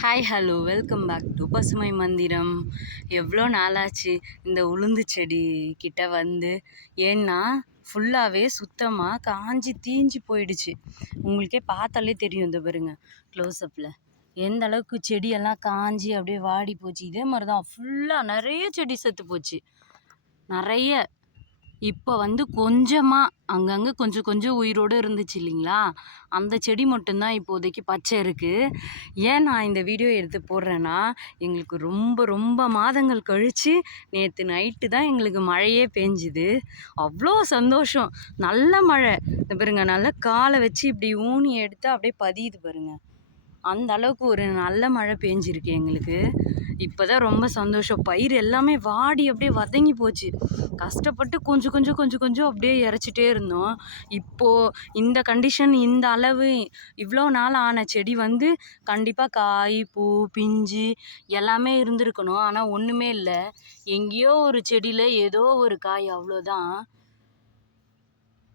Hi hello welcome back to Pasumai Manthiram. எவ்வளோ நாளாச்சு இந்த உளுந்து செடி கிட்ட வந்து. ஏன்னா ஃபுல்லாகவே சுத்தமாக காஞ்சி தீஞ்சு போயிடுச்சு. உங்களுக்கே பார்த்தாலே தெரியும். இந்த பாருங்க க்ளோஸ்அப்பில் எந்த அளவுக்கு செடியெல்லாம் காஞ்சி அப்படியே வாடி போச்சு. இதே மாதிரி தான் ஃபுல்லாக நிறைய செடி செத்து போச்சு. நிறைய இப்போ வந்து கொஞ்சமாக அங்கங்கே கொஞ்சம் கொஞ்சம் உயிரோடு இருந்துச்சு இல்லைங்களா, அந்த செடி மட்டும்தான் இப்போதைக்கு பச்சை இருக்குது. ஏன் நான் இந்த வீடியோ எடுத்து போடுறேன்னா, எங்களுக்கு ரொம்ப ரொம்ப மாதங்கள் கழித்து நேற்று நைட்டு தான் எங்களுக்கு மழையே பெஞ்சுது. அவ்வளோ சந்தோஷம். நல்ல மழை. இந்த பாருங்க, நல்லா காலை வச்சு இப்படி ஊனி எடுத்து அப்படியே பதியுது பாருங்க. அந்த அளவுக்கு ஒரு நல்ல மழை பெஞ்சிருக்கு எங்களுக்கு. இப்போ தான் ரொம்ப சந்தோஷம். பயிர் எல்லாமே வாடி அப்படியே வதங்கி போச்சு. கஷ்டப்பட்டு கொஞ்சம் கொஞ்சம் கொஞ்சம் கொஞ்சம் அப்படியே இறைச்சிட்டே இருந்தோம். இப்போது இந்த கண்டிஷன், இந்த அளவு, இவ்வளோ நாள் ஆன செடி வந்து கண்டிப்பாக காய், பூ, பிஞ்சு எல்லாமே இருந்திருக்கணும். ஆனால் ஒன்றுமே இல்லை. எங்கேயோ ஒரு செடியில் ஏதோ ஒரு காய், அவ்வளோதான்.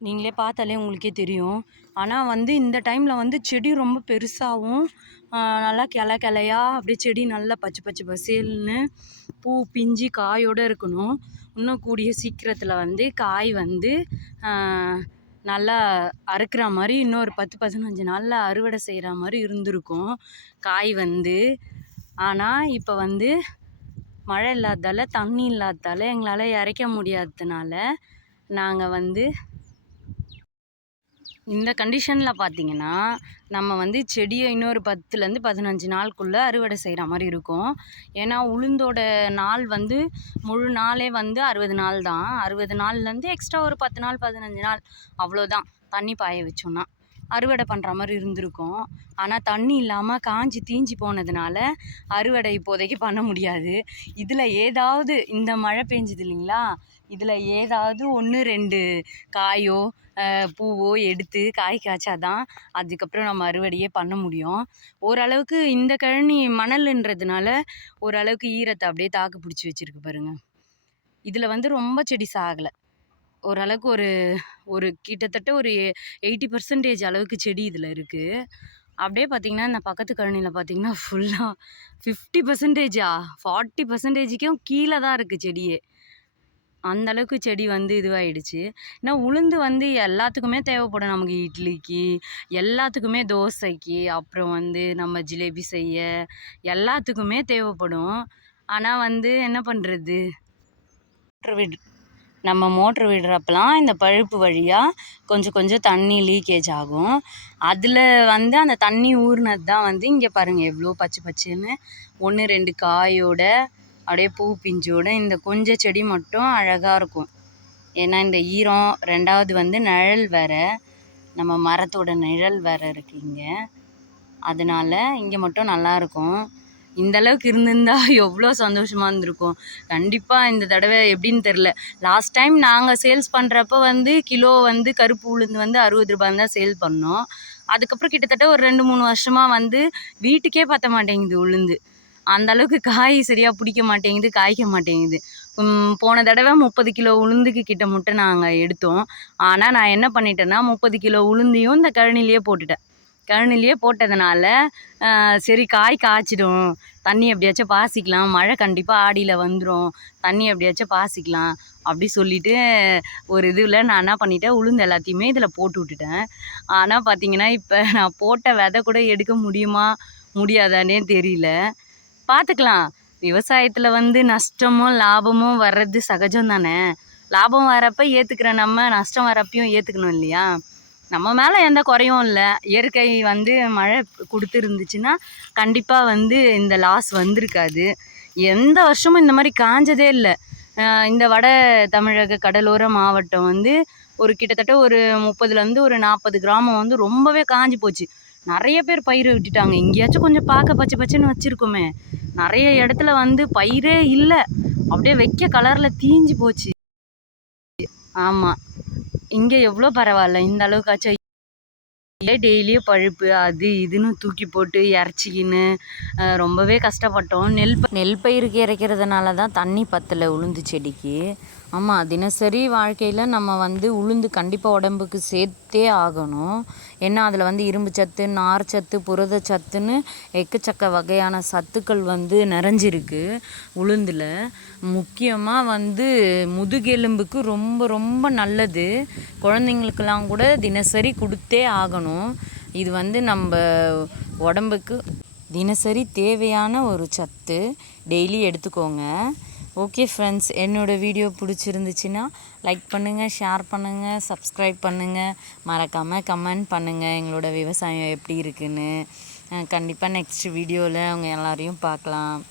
நீங்களே பார்த்தாலே உங்களுக்கே தெரியும். ஆனால் வந்து இந்த டைமில் வந்து செடி ரொம்ப பெருசாகவும் நல்லா கிளையாக அப்படியே செடி நல்லா பச்சை பச்சை பசேல்னு பூ பிஞ்சு காயோடு இருக்கணும். இன்னும் கூடிய சீக்கிரத்தில் வந்து காய் வந்து நல்லா அறுக்கிற மாதிரி இன்னும் ஒரு 10-15 நாளில் அறுவடை செய்கிற மாதிரி இருந்திருக்கும் காய் வந்து. ஆனால் இப்போ வந்து மழை இல்லாததால், தண்ணி இல்லாததால் எங்களால் இறைக்க முடியாததுனால நாங்கள் வந்து இந்த கண்டிஷனில் பார்த்திங்கன்னா நம்ம வந்து செடியை இன்னொரு 10-15 நாளுக்குள்ளே அறுவடை செய்கிற மாதிரி இருக்கும். ஏன்னா உளுந்தோட நாள் வந்து முழு நாளே வந்து 60 நாள் தான். 60 நாள்லேருந்து எக்ஸ்ட்ரா ஒரு 10 நாள் 15 நாள் அவ்வளோதான் தண்ணி பாய வச்சோன்னா அறுவடை பண்ணுற மாதிரி இருந்திருக்கும். ஆனால் தண்ணி இல்லாமல் காஞ்சி தீஞ்சி போனதுனால அறுவடை இப்போதைக்கு பண்ண முடியாது. இதில் ஏதாவது இந்த மழை பெஞ்சுது இல்லைங்களா, இதில் ஏதாவது 1-2 காயோ பூவோ எடுத்து காய் காய்ச்சாதான் அதுக்கப்புறம் நம்ம அறுவடையே பண்ண முடியும். ஓரளவுக்கு இந்த கழனி மணல்ன்றதுனால ஓரளவுக்கு ஈரத்தை அப்படியே தாக்கு பிடிச்சி வச்சுருக்கு பாருங்க. இதில் வந்து ரொம்ப செடி சாகலை. ஓரளவுக்கு ஒரு ஒரு கிட்டத்தட்ட ஒரு 80% அளவுக்கு செடி இதில் இருக்குது. அப்படியே பார்த்திங்கன்னா இந்த பக்கத்து கழனியில் பார்த்திங்கன்னா ஃபுல்லாக 50%, 40%க்கும் கீழே தான் இருக்குது செடியே. அந்தளவுக்கு செடி வந்து இதுவாகிடுச்சு. ஏன்னா உளுந்து வந்து எல்லாத்துக்குமே தேவைப்படும். நமக்கு இட்லிக்கு, எல்லாத்துக்குமே, தோசைக்கு, அப்புறம் வந்து நம்ம ஜிலேபி செய்ய எல்லாத்துக்குமே தேவைப்படும். ஆனால் வந்து என்ன பண்ணுறது, நம்ம மோட்ரு விடுறப்பெல்லாம் இந்த பழுப்பு வழியாக கொஞ்சம் கொஞ்சம் தண்ணி லீக்கேஜ் ஆகும். அதில் வந்து அந்த தண்ணி ஊறினது தான் வந்து இங்கே பாருங்கள் எவ்வளோ பச்சை பச்சைன்னு 1-2 காயோட அப்படியே பூ பிஞ்சோட இந்த கொஞ்சம் செடி மட்டும் அழகாக இருக்கும். ஏன்னா இந்த ஈரம், ரெண்டாவது வந்து நிழல் வேறு, நம்ம மரத்தோட நிழல் வேறு இருக்குது இங்கே. அதனால இங்கே மட்டும் நல்லாயிருக்கும். இந்த அளவுக்கு இருந்திருந்தா எவ்வளோ சந்தோஷமாக இருந்திருக்கும். கண்டிப்பாக இந்த தடவை எப்படின்னு தெரில. லாஸ்ட் டைம் நாங்கள் சேல்ஸ் பண்ணுறப்ப வந்து கிலோ வந்து கருப்பு உளுந்து வந்து 60 ரூபான்னு தான் சேல் பண்ணோம். அதுக்கப்புறம் கிட்டத்தட்ட ஒரு 2-3 வருஷமாக வந்து வீட்டுக்கே பற்ற மாட்டேங்குது உளுந்து. அந்த அளவுக்கு காய் சரியாக பிடிக்க மாட்டேங்குது, காய்க்க மாட்டேங்குது. போன தடவை 30 கிலோ உளுந்துக்கு கிட்ட மட்டும் நாங்கள் எடுத்தோம். ஆனால் நான் என்ன பண்ணிட்டேன்னா 30 கிலோ உளுந்தையும் இந்த கழனிலேயே போட்டுட்டேன். கழனிலேயே போட்டதுனால சரி காய் காய்ச்சிடும், தண்ணி எப்படியாச்சும் பாசிக்கலாம், மழை கண்டிப்பாக ஆடியில் வந்துடும், தண்ணி எப்படியாச்சும் பாசிக்கலாம் அப்படி சொல்லிவிட்டு ஒரு இதில் நான் என்ன பண்ணிட்டேன், உளுந்து எல்லாத்தையுமே இதில் போட்டு விட்டுட்டேன். ஆனால் பார்த்திங்கன்னா இப்போ நான் போட்ட விதை கூட எடுக்க முடியுமா முடியாதானே தெரியல. பார்த்துக்கலாம். விவசாயத்தில் வந்து நஷ்டமும் லாபமும் வர்றது சகஜம் தானே. லாபம் வரப்போ ஏற்றுக்கிற நம்ம, நஷ்டம் வரப்பையும் ஏற்றுக்கணும் இல்லையா. நம்ம மேலே எந்த குறையும் இல்லை. இயற்கை வந்து மழை கொடுத்துருந்துச்சுன்னா கண்டிப்பாக வந்து இந்த லாஸ் வந்திருக்காது. எந்த வருஷமும் இந்த மாதிரி காஞ்சதே இல்லை. இந்த வட தமிழக கடலோர மாவட்டம் வந்து ஒரு கிட்டத்தட்ட ஒரு 30-லேருந்து ஒரு 40 கிராமம் வந்து ரொம்பவே காஞ்சி போச்சு. நிறைய பேர் பயிர் விட்டுட்டாங்க. எங்கேயாச்சும் கொஞ்சம் பார்க்க பச்சை பச்சைன்னு வச்சுருக்கோமே, நிறைய இடத்துல வந்து பயிரே இல்லை, அப்படியே வைக்க கலரில் தீஞ்சு போச்சு. ஆமாம், இங்கே எவ்வளோ பரவாயில்ல, இந்த அளவுக்காச்சும் டெய்லியும் பழுப்பு அது இதுன்னு தூக்கி போட்டு இறச்சிக்கின்னு ரொம்பவே கஷ்டப்பட்டோம். நெல் பயிருக்கு இறைக்கிறதுனால தான் தண்ணி பத்தலை உளுந்து செடிக்கு. ஆமாம், தினசரி வாழ்க்கையில் நம்ம வந்து உளுந்து கண்டிப்பாக உடம்புக்கு சேர்த்தே ஆகணும். ஏன்னா அதில் வந்து இரும்பு சத்து, நார் சத்து, புரதச்சத்துன்னு எக்கச்சக்க வகையான சத்துக்கள் வந்து நிறைஞ்சிருக்கு உளுந்தில். முக்கியமாக வந்து முதுகெலும்புக்கு ரொம்ப ரொம்ப நல்லது. குழந்தைங்களுக்கெல்லாம் கூட தினசரி கொடுத்தே ஆகணும். இது வந்து நம்ம உடம்புக்கு தினசரி தேவையான ஒரு சத்து. டெய்லி எடுத்துக்கோங்க. ஓகே ஃப்ரெண்ட்ஸ், என்னோடய வீடியோ பிடிச்சிருந்துச்சின்னா லைக் பண்ணுங்கள், ஷேர் பண்ணுங்கள், சப்ஸ்கிரைப் பண்ணுங்கள், மறக்காமல் கமெண்ட் பண்ணுங்கள் எங்களோட விவசாயம் எப்படி இருக்குன்னு. கண்டிப்பாக நெக்ஸ்ட் வீடியோவில் அவங்க எல்லாரையும் பார்க்கலாம்.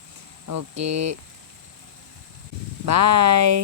ஓகே, பாய்.